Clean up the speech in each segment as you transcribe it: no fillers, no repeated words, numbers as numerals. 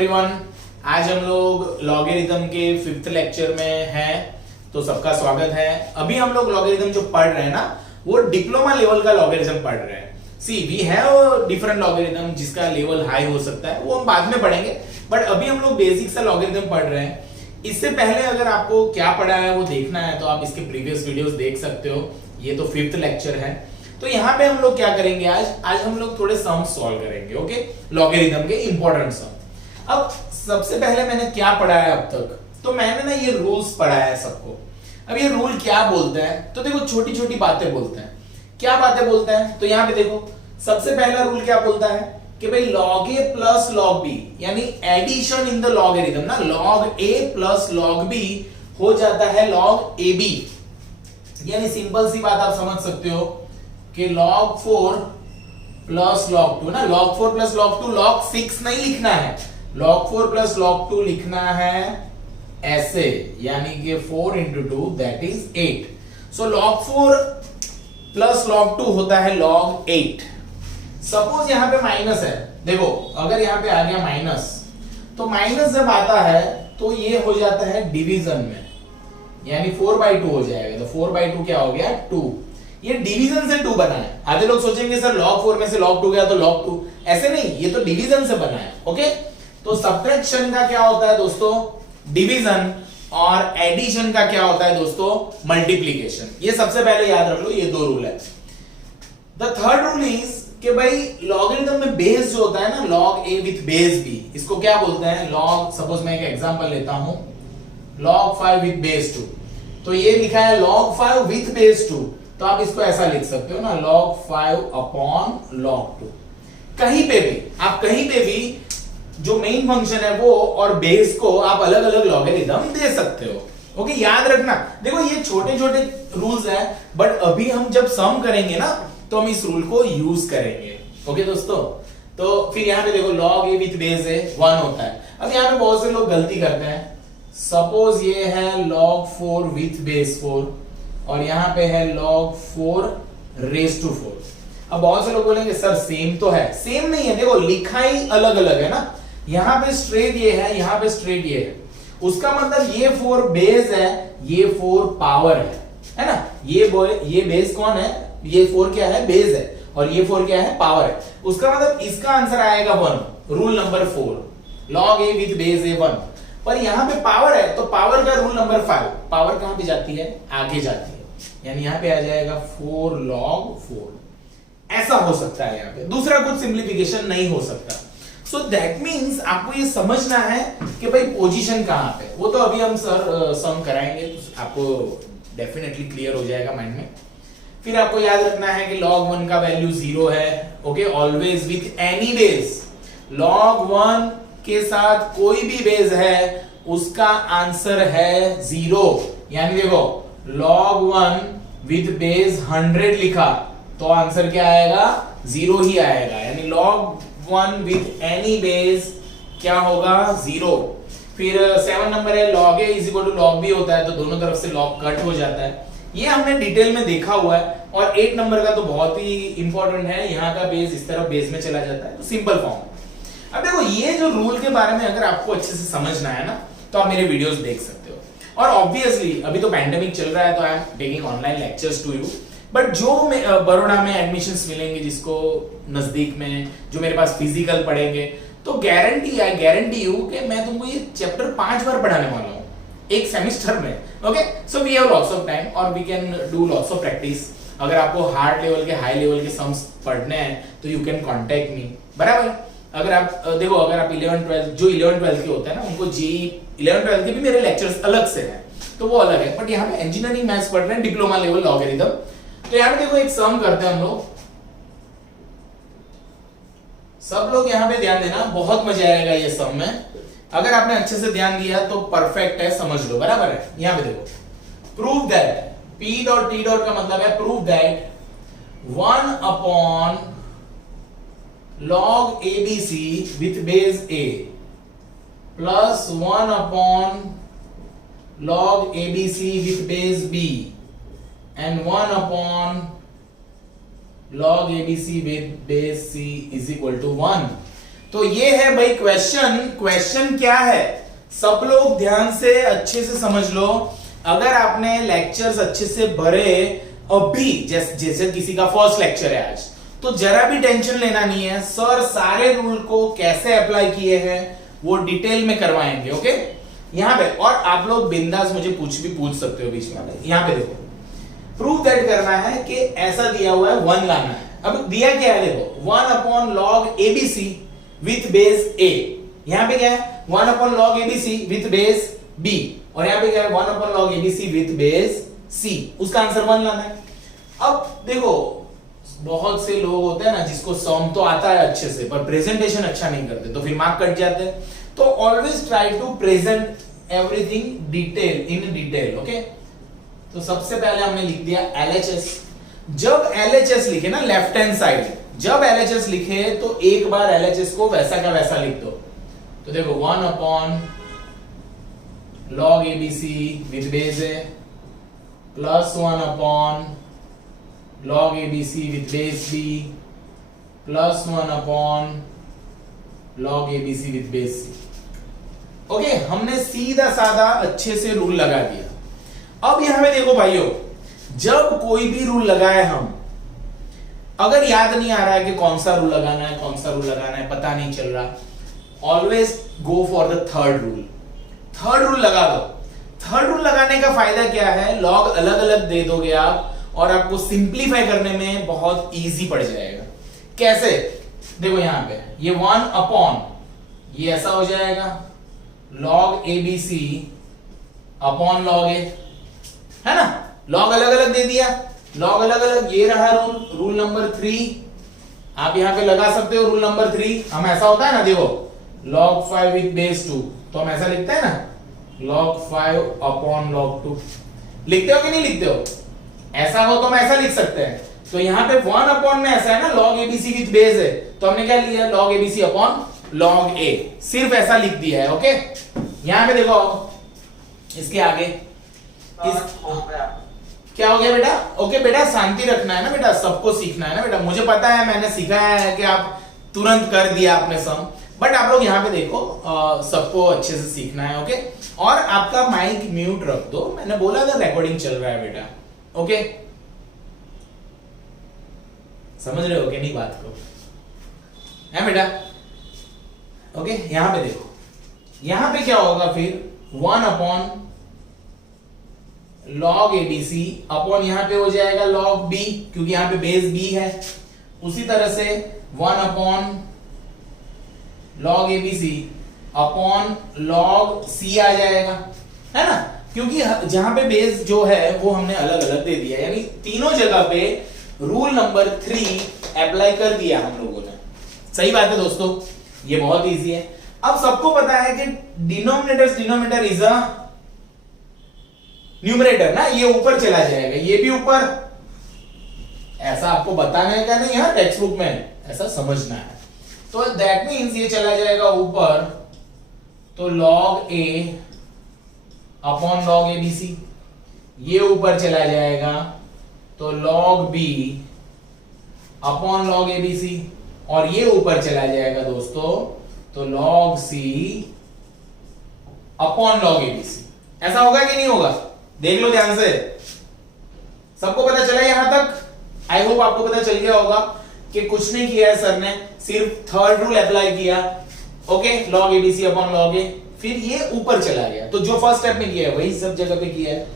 Everyone, आज हम लोग लॉगरिथम के 5th लेक्चर में हैं, तो सबका स्वागत है। अभी हम लोग लॉगरिथम जो पढ़ रहे हैं ना, वो डिप्लोमा लेवल का लॉगरिथम पढ़ रहे हैं। सी वी हैव डिफरेंट लॉगरिथम जिसका लेवल हाई हो सकता है, वो हम बाद में पढ़ेंगे, बट अभी हम लोग बेसिक सा लॉगरिथम पढ़ रहे हैं। इससे पहले अगर आपको क्या पढ़ा है वो देखना है तो आप इसके प्रीवियस वीडियोस देख सकते हो। ये तो 5th लेक्चर है। तो यहाँ पे हम लोग क्या करेंगे, आज हम लोग थोड़े सम सॉल्व करेंगे। ओके, लॉगरिथम के इंपॉर्टेंट सम। अब सबसे पहले मैंने क्या पढ़ा है अब तक, तो मैंने ना ये रूल्स पढ़ाया है सबको। अब ये रूल क्या बोलते हैं, तो देखो छोटी छोटी बातें बोलते हैं। क्या बातें बोलते हैं, तो यहाँ पे देखो सबसे पहला रूल क्या बोलता है कि भाई log a plus log b, यानी एडिशन इन द लॉगरिथम ना, log a plus log b हो जाता है log ab। यानी सिंपल सी बात आप समझ सकते हो कि log 4 प्लस log 2 ना, log 4 प्लस log 2, log 6 नहीं लिखना है, log 4 प्लस log 2 लिखना है ऐसे, यानी कि 4 into 2 that is 8। So log 4 plus log 2 होता है log 8। सपोज यहां पे माइनस है, देखो अगर यहां पे आ गया माइनस, तो माइनस जब आता है तो ये हो जाता है डिवीजन में, यानी 4/2 हो जाएगा। तो 4/2 क्या हो गया, 2। ये डिवीजन से 2 बना है। आधे लोग सोचेंगे सर log 4 में से log 2 गया तो log 2, ऐसे नहीं, ये तो डिवीजन से बना है। ओके, तो सब्ट्रैक्शन का क्या होता है दोस्तों, डिवीजन, और एडिशन का क्या होता है दोस्तों, मल्टीप्लीकेशन। ये सबसे पहले याद रख लो, ये दो रूल है। द थर्ड रूल इज कि भाई लॉगरिथम में बेस जो होता है ना, log a with base b, इसको क्या बोलते हैं, log, सपोज मैं एक एग्जांपल लेता हूं, log 5 विथ बेस 2। तो ये लिखा है log 5 विथ बेस 2, तो आप इसको ऐसा लिख सकते हो ना, log 5 अपॉन log 2। कहीं पे भी आप कहीं पे भी जो मेन फंक्शन है वो और बेस को आप अलग अलग लॉगरिथम दे सकते हो। ओके, याद रखना। देखो ये छोटे छोटे रूल्स हैं, बट अभी हम जब सम करेंगे ना तो हम इस रूल को यूज करेंगे। ओके दोस्तों, तो फिर यहां पे देखो log a विथ बेस है 1 होता है। अब यहां पे बहुत से लोग गलती करते हैं। सपोज ये है log 4 विथ बेस 4 और यहां पे है log 4 रेज टू 4। अब बहुत से लोग बोलेंगे सर सेम तो है, सेम नहीं है। देखो लिखा ही अलग अलग है ना, यहां पे स्ट्रेट ये है, यहां पे स्ट्रेट ये है। उसका मतलब ये 4 बेस है, ये 4 पावर है ना। ये बेस कौन है, ये 4 क्या है, बेस है, और ये 4 क्या है, पावर है। उसका मतलब इसका आंसर आएगा 1, rule number 4, log a with base a 1। पर यहां पे पावर है, तो पावर का रूल नंबर 5, पावर कहां पे जाती है, आगे जाती है, यानी यहां पे आ जाएगा 4 log 4। ऐसा हो सकता है, यहां पे दूसरा कुछ सिंप्लीफिकेशन नहीं हो सकता। सो दैट मींस आपको ये समझना है कि भाई पोजीशन कहां पे, वो तो अभी हम सर सम कराएंगे तो आपको डेफिनेटली क्लियर हो जाएगा माइंड में। फिर आपको याद रखना है कि log 1 का वैल्यू 0 है। Okay, always with any base, log 1 के साथ कोई भी बेस है उसका आंसर है 0। यानी देखो log 1 विथ बेस 100 लिखा तो आंसर क्या आएगा, 0 ही आएगा। यानी log 1 विथ एनी बेस क्या होगा, 0। फिर 7 नंबर है log a is equal to log b होता है, तो दोनों तरफ से log कट हो जाता है। ये हमने डिटेल में देखा हुआ है। और 8 नंबर का तो बहुत ही इंपॉर्टेंट है, यहाँ का बेस इस तरफ बेस में चला जाता है, तो सिंपल फॉर्म। अब देखो ये जो रूल के बारे में अगर आपको अच्छे से समझना है ना, तो आप मेरे वीडियोस देख सकते हो। और ऑब्वियसली अभी तो पैंडेमिक चल रहा है, तो I am taking online lectures to you. But जो बड़ौदा में एडमिशंस मिलेंगे, जिसको नजदीक में, जो मेरे पास फिजिकल पढ़ेंगे, तो आई गारंटी यू कि मैं तुमको ये चैप्टर 5 बार पढ़ाने वाला हूँ एक सेमेस्टर में। Okay, so we have lots of time और we can do lots of practice. अगर आपको हार्ड लेवल के, हाई लेवल के सम्स पढ़ने हैं तो यू कैन कांटेक्ट मी, बराबर। अगर आप देखो, अगर आप 11 12 जो 11 12 के होते हैं ना, उनको जी 11 12 के भी मेरे लेक्चर्स अलग से हैं, तो वो अलग है। बट यहाँ पे इंजीनियरिंग मैथ्स पढ़ रहे हैं, डिप्लोमा लेवल लॉगरिथम। तो यहाँ पे देखो एक सम करते हैं हम लोग, सब लोग यहाँ पे ध्यान देना, बहुत मजा आएगा ये सम में। अगर आपने अच्छे से ध्यान दिया तो परफेक्ट है, समझ लो, बराबर है। यहाँ पे देखो, prove that, P dot T dot का मतलब है prove that 1 upon log ABC with base A plus 1 upon log ABC with base B and 1 upon log ABC with base C is equal to 1। तो ये है भाई question. Question क्या है, सब लोग ध्यान से अच्छे से समझ लो। अगर आपने लेक्चर्स अच्छे से भरे अभी, जैसे किसी का फर्स्ट लेक्चर है आज, तो जरा भी टेंशन लेना नहीं है। सर सारे रूल को कैसे अप्लाई किए हैं वो डिटेल में करवाएंगे। ओके, यहां पे और आप लोग बिंदास मुझे पूछ सकते हो बीच में। यहां पे देखो, प्रूव दैट करना है कि ऐसा दिया हुआ है 1 लाना है। अब दिया क्या है, देखो 1 upon log ABC with base A. यहां पे क्या है, 1 upon log ABC with base B, और यहां पे क्या है, 1 upon log ABC with base C. उसका आंसर 1 लाना है। अब देखो बहुत से लोग होते हैं ना जिसको सम तो आता है अच्छे से पर प्रेजेंटेशन अच्छा नहीं करते, तो फिर मार्क कट जाते हैं। तो always try to present everything detail in detail. Okay, तो सबसे पहले हमने लिख दिया LHS। जब LHS लिखे ना लेफ्ट हैंड साइड, जब LHS लिखे तो एक बार LHS को वैसा का वैसा लिख दो। तो देखो 1 upon log ABC with base A plus 1 upon log ABC with base B plus 1 upon log ABC with base C। Okay, हमने सीधा साधा अच्छे से रूल लगा दिया। अब यहां पे देखो भाइयों, जब कोई भी रूल लगाए हम, अगर याद नहीं आ रहा है कि कौन सा रूल लगाना है, कौन सा रूल लगाना है, पता नहीं चल रहा, always go for the third rule. Third rule लगा दो। थर्ड रूल लगाने का फायदा क्या है, लॉग अलग अलग दे दोगे आप और आपको सिंप्लीफाई करने में बहुत इजी पड़ जाएगा। कैसे, देखो यहां पे ये 1 अपॉन, ये ऐसा हो जाएगा log ABC upon log A, है ना। log अलग अलग दे दिया, log अलग अलग, ये रहा रूल नंबर 3। आप यहां पे लगा सकते हो रूल नंबर 3। हम ऐसा होता है ना, देखो log 5 विथ बेस 2, तो हम ऐसा लिखते हैं ना log 5 अपॉन log 2। लिखते हो कि नहीं लिखते हो, ऐसा हो तो हम ऐसा लिख सकते हैं। तो यहां पे 1 अपॉन में ऐसा है ना log ABC विथ बेस है, तो हमने क्या लिया log ABC upon log A, सिर्फ ऐसा लिख दिया है। ओके, यहां पे देखो इसके आगे क्या हो गया बेटा। ओके बेटा, शांति रखना है ना बेटा, सबको सीखना है ना बेटा। मुझे पता है, मैंने सिखाया है कि आप तुरंत कर दिया आपने सम, बट आप लोग यहां पे देखो सबको अच्छे से सीखना है। ओके, और आपका माइक म्यूट रख दो, मैंने बोला था रिकॉर्डिंग चल रहा है बेटा। ओके, समझ रहे हो कि नहीं बात को, है बेटा। ओके, यहां पे देखो, यहां पे क्या होगा फिर 1 अपॉन log ABC अपॉन यहां पे हो जाएगा log B, क्योंकि यहां पे बेस B है। उसी तरह से 1 upon log ABC upon log C आ जाएगा, है ना, क्योंकि जहां पे बेस जो है वो हमने अलग अलग दे दिया, यानी तीनों जगह पे रूल नंबर 3 अप्लाई कर दिया हम लोगों ने। सही बात है दोस्तों, ये बहुत इजी है। अब सबको पता है कि डिनोमिनेटर इज अ न्यूमरेटर ना, ये ऊपर चला जाएगा, ये भी ऊपर। ऐसा आपको बताने का नहीं है टेक्स्ट बुक में, ऐसा समझना है। तो दैट मीन्स ये चला जाएगा ऊपर, तो log A upon log ABC, ये ऊपर चला जाएगा तो log B upon log ABC, और ये ऊपर चला जाएगा दोस्तों तो log C upon log ABC। ऐसा होगा कि नहीं होगा, देख लो ध्यान से। सबको पता चला यहां तक? आई होप आपको पता चल गया होगा कि कुछ नहीं किया है सर ने, सिर्फ थर्ड रूल अप्लाई किया। Okay, log ABC upon log A, फिर ये ऊपर चला गया। तो जो फर्स्ट स्टेप में किया है वही सब जगह पे किया है।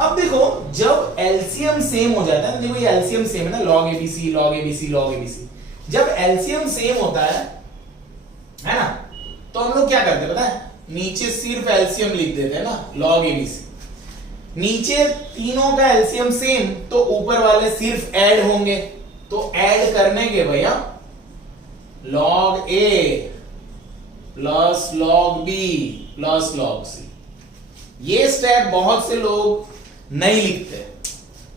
अब देखो जब एलसीएम सेम हो जाता है ना, देखो ये एलसीएम सेम है ना, log ABC log ABC log ABC, जब एलसीएम सेम होता है ना, तो हम लोग क्या करते हैं पता है, नीचे सिर्फ एलसीएम लिख देते हैं ना log ABC। नीचे तीनों का एलसीएम सेम, तो ऊपर वाले सिर्फ ऐड होंगे, तो ऐड करने के भैया log A plus log B plus log C। ये स्टेप बहुत से लोग नहीं लिखते,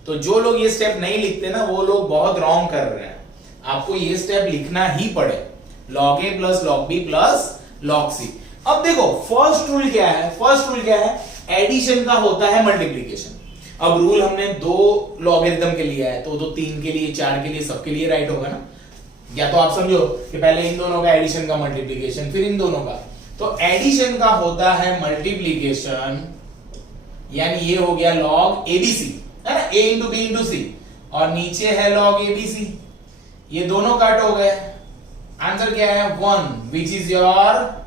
तो जो लोग ये स्टेप नहीं लिखते ना वो लोग बहुत रॉन्ग कर रहे हैं। आपको ये स्टेप लिखना ही पड़े, log A plus log B plus log C। अब देखो फर्स्ट रूल क्या है, फर्स्ट रूल क्या है, एडिशन का होता है मल्टीप्लिकेशन। अब रूल हमने 2 लॉगरिथम के लिए है, तो 3 के लिए, 4 के लिए, सबके लिए राइट होगा ना। या तो आप समझो कि पहले इन दोनों का एडिशन का मल्टीप्लीकेशन, फिर इन दोनों का, तो एडिशन का होता है मल्टीप्लीकेशन, यानी ये हो गया log ABC, है ना, A इंटू बी इंटू सी, और नीचे है log ABC, ये दोनों कट हो गए। आंसर क्या है 1, which is your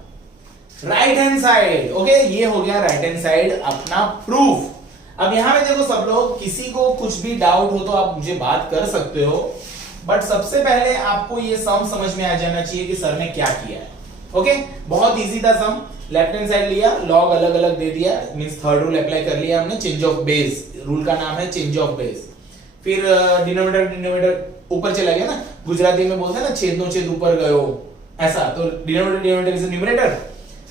right hand side. Okay, ये हो गया राइट हैंड साइड अपना प्रूफ। अब यहां पे देखो सब लोग, किसी को कुछ भी डाउट हो तो आप मुझे बात कर सकते हो, बट सबसे पहले आपको ये सम समझ में आ जाना चाहिए कि सर ने क्या किया है। ओके, बहुत इजी था सम, लेफ्ट हैंड साइड लिया, लॉग अलग अलग दे दिया, मींस थर्ड रूल अप्लाई कर लिया हमने, चेंज ऑफ बेस, रूल का नाम है चेंज ऑफ बेस। फिर डिनोमिनेटर ऊपर चला गया ना, गुजराती में बोलते हैं ना छेद नो छेद ऊपर गयो, ऐसा, तो डिनोमिनेटर इज न्यूमरेटर।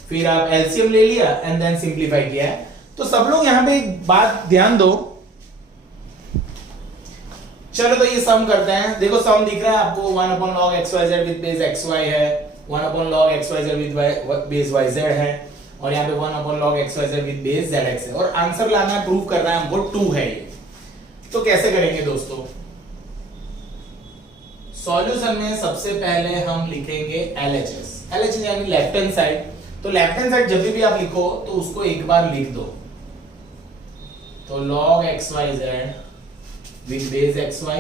फिर आप एलसीएम ले लिया एंड देन सिंपलीफाई किया है। तो सब लोग यहां पे एक बात ध्यान दो, चलो तो ये सम करते हैं। देखो सम दिख रहा है आपको, 1 upon log xyz with base xy है, 1 upon log xyz with base yz है, और यहाँ पे 1 upon log xyz with base zx है, और आंसर लाना है, प्रूव करना है हमको 2 है ये। तो कैसे करेंगे दोस्तों? सॉल्यूशन में सबसे पहले हम लिखेंगे LHS, LHS यानी लेफ्ट हैंड साइड। तो लेफ्ट हैंड साइड जब भी आप लिखो तो उसको एक बार लिख दो, तो log xyz with base xy,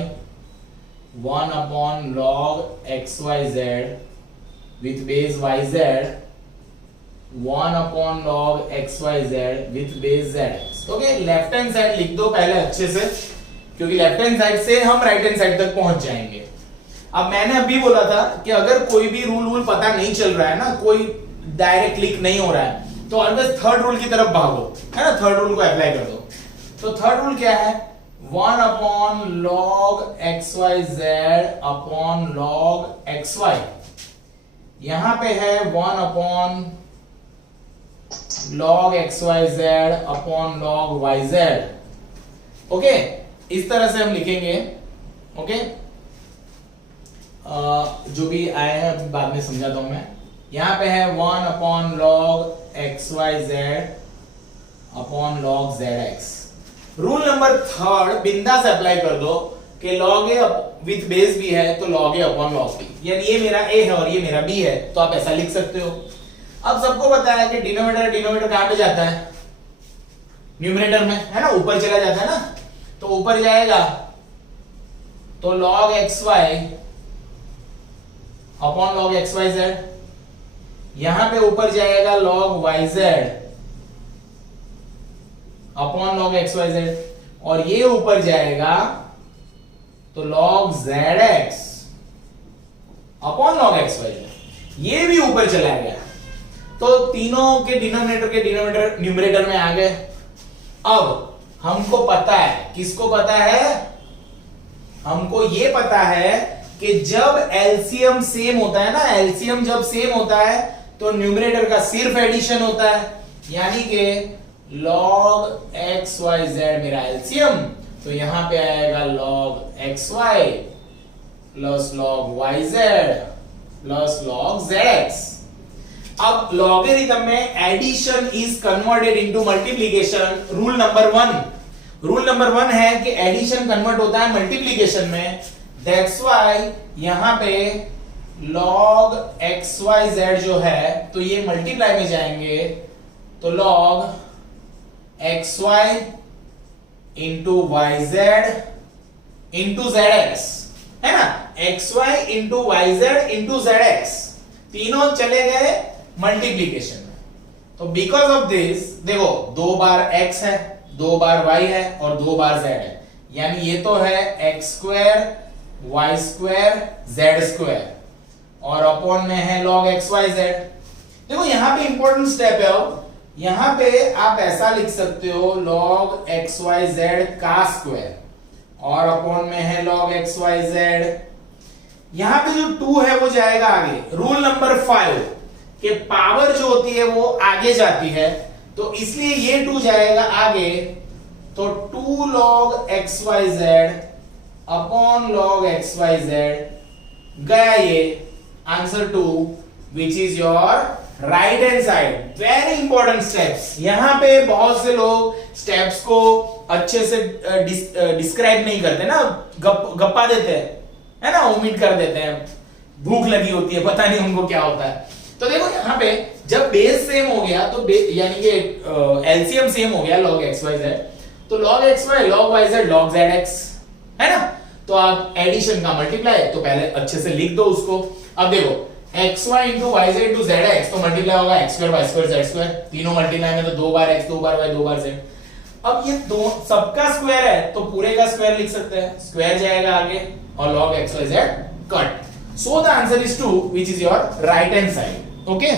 1 upon log xyz with base yz, 1 upon log xyz with base zx। Okay, left hand side लिख दो पहले अच्छे से, क्योंकि लेफ्ट हैंड साइड से हम राइट हैंड साइड तक पहुंच जाएंगे। अब मैंने अभी बोला था कि अगर कोई भी रूल पता नहीं चल रहा है ना, कोई डायरेक्ट क्लिक नहीं हो रहा है, तो ऑलवेज थर्ड रूल की तरफ भागो, है ना, थर्ड रूल को अप्लाई कर दो। तो थर्ड रूल क्या है? 1 upon log xyz upon log xy, यहां पे है 1 upon log xyz upon log yz। Okay, इस तरह से हम लिखेंगे। ओके, जो भी आए हैं अभी बाद में समझाता हूं मैं। यहां पे है 1 upon log xyz upon log zx। Rule number third बिंदास अप्लाई कर दो कि log a विथ बेस भी है तो log a upon log b, यानी ये मेरा a है और ये मेरा b है, तो आप ऐसा लिख सकते हो। अब सबको पता है कि डिनोमिनेटर कहां पे जाता है? न्यूमरेटर में, है ना, ऊपर चला जाता है ना, तो ऊपर जाएगा तो log xy upon log xyz, यहां पे ऊपर जाएगा log yz upon log xyz, और ये ऊपर जाएगा तो log zx upon log xyz, ये भी ऊपर चला गया। तो तीनों के डिनोमिनेटर न्यूमरेटर में आ गए। अब हमको पता है, किसको पता है? हमको ये पता है कि जब एलसीएम सेम होता है ना, एलसीएम जब सेम होता है तो न्यूमरेटर का सिर्फ एडिशन होता है, यानी कि log xyz मेरा एलसीएम, तो यहां पे आएगा log xy plus log yz plus log zx। अब लॉगरिथम में addition is converted into multiplication. Rule number 1 है कि एडिशन कन्वर्ट होता है मल्टीप्लिकेशन में, दैट्स व्हाई यहां पे log xyz जो है तो ये मल्टीप्लाई में जाएंगे, तो log xy into yz into zx, है ना, xy into yz into zx, तीनों चले गए मल्टीप्लिकेशन में। तो बिकॉज ऑफ दिस देखो 2 बार x है, 2 बार y है और 2 बार z है, यानी ये तो है x square y square z square, और अपॉन में है log xyz। देखो यहां पे इंपॉर्टेंट स्टेप है, यहां पे आप ऐसा लिख सकते हो log xyz का स्क्वायर, और अपॉन में है log xyz। यहां पे जो 2 है वो जाएगा आगे। रूल नंबर 5 कि पावर जो होती है वो आगे जाती है, तो इसलिए ये 2 जाएगा आगे, तो 2 log xyz upon log xyz गया ये answer 2, which is your right hand side. Very important steps. यहां पे बहुत से लोग स्टेप्स को अच्छे से डिस्क्राइब नहीं करते ना, गप्पा देते हैं, है ना, ओमिट कर देते हैं। भूख लगी होती है, पता नहीं उनको क्या होता है। तो देखो यहाँ पे जब बेस सेम हो गया तो यानी कि एलसीएम सेम हो गया log xyz, तो log xy log yz log zx है ना। तो आप एडिशन का मल्टीप्लाई, तो पहले अच्छे से लिख दो उसको। अब देखो xy into yz into zx, तो मल्टीप्लाई होगा x square y square z square, तीनों मल्टीप्लाई में तो 2 बार x 2 बार y 2 बार z। अब ये दो सबका स्क्वायर है तो पूरे का स्क्वायर लिख सकते हैं, स्क्वायर जाएगा आगे और log xyz cut. So the answer is 2, which is your right hand side. Okay?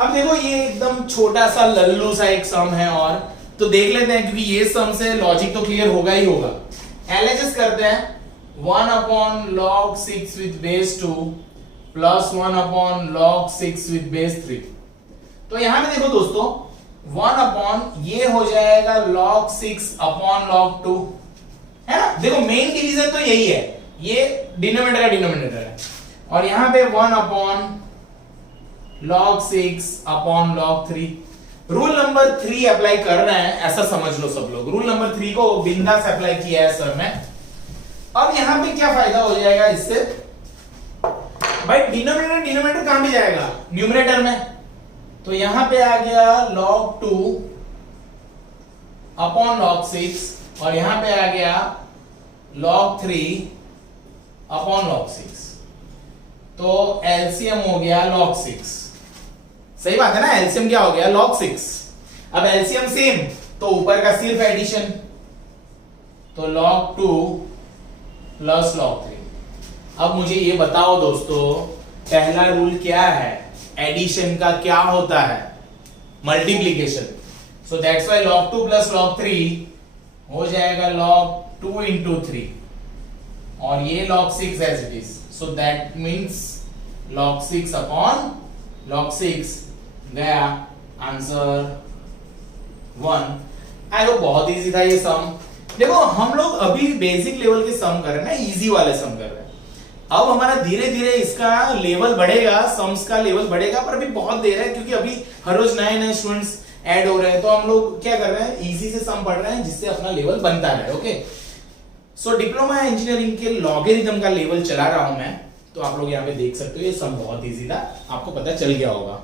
अब देखो ये एकदम छोटा सा लल्लू सा एक सम है, और तो देख लेते हैं क्योंकि ये सम से लॉजिक तो क्लियर होगा ही होगा। एलएचएस करते हैं 1 upon log 6 with base 2 plus 1 upon log 6 with base 3। तो यहां पे देखो दोस्तों 1 upon ये हो जाएगा log 6 upon log 2 है ना। देखो मेन डिवीजन तो यही है, ये डिनोमिनेटर का डिनोमिनेटर है, और यहां पे 1 upon log 6 upon log 3। Rule number 3 apply कर रहे हैं, ऐसा समझ लो सब लोग। रूल नंबर 3 को बिंदास अप्लाई किया है सर ने। अब यहां पे क्या फायदा हो जाएगा इससे, भाई डिनोमिनेटर कहां भी जाएगा, न्यूमरेटर में। तो यहां पे आ गया log 2 अपॉन log 6, और यहां पे आ गया log 3 अपॉन log 6। तो एलसीएम हो गया log 6, सही बात है ना। एलसीएम क्या हो गया log 6। अब एलसीएम सेम तो ऊपर का सिर्फ एडिशन, तो log 2 प्लस log 3। अब मुझे ये बताओ दोस्तों, पहला रूल क्या है, एडिशन का क्या होता है, multiplication. So that's why log 2 plus log 3 हो जाएगा log 2 into 3, और ये log 6 as it is, so that means log 6 upon log 6 गया आंसर 1। आई होप बहुत इजी था ये सम। देखो हम लोग अभी बेसिक लेवल के सम कर रहे हैं ना, इजी वाले सम कर रहे हैं। अब हमारा धीरे धीरे इसका लेवल बढ़ेगा, सम्स का लेवल बढ़ेगा, पर अभी बहुत देर है क्योंकि अभी हर रोज नए नए स्टूडेंट्स ऐड हो रहे हैं। तो हम लोग क्या कर रहे हैं, इजी से सम पढ़ रहे हैं जिससे अपना लेवल बनता रहे। ओके, सो डिप्लोमा इंजीनियरिंग के लॉगरिथम का लेवल चला रहा हूं मैं, तो आप लोग यहाँ पे देख सकते हो। ये सम बहुत इजी था, आपको पता चल गया होगा।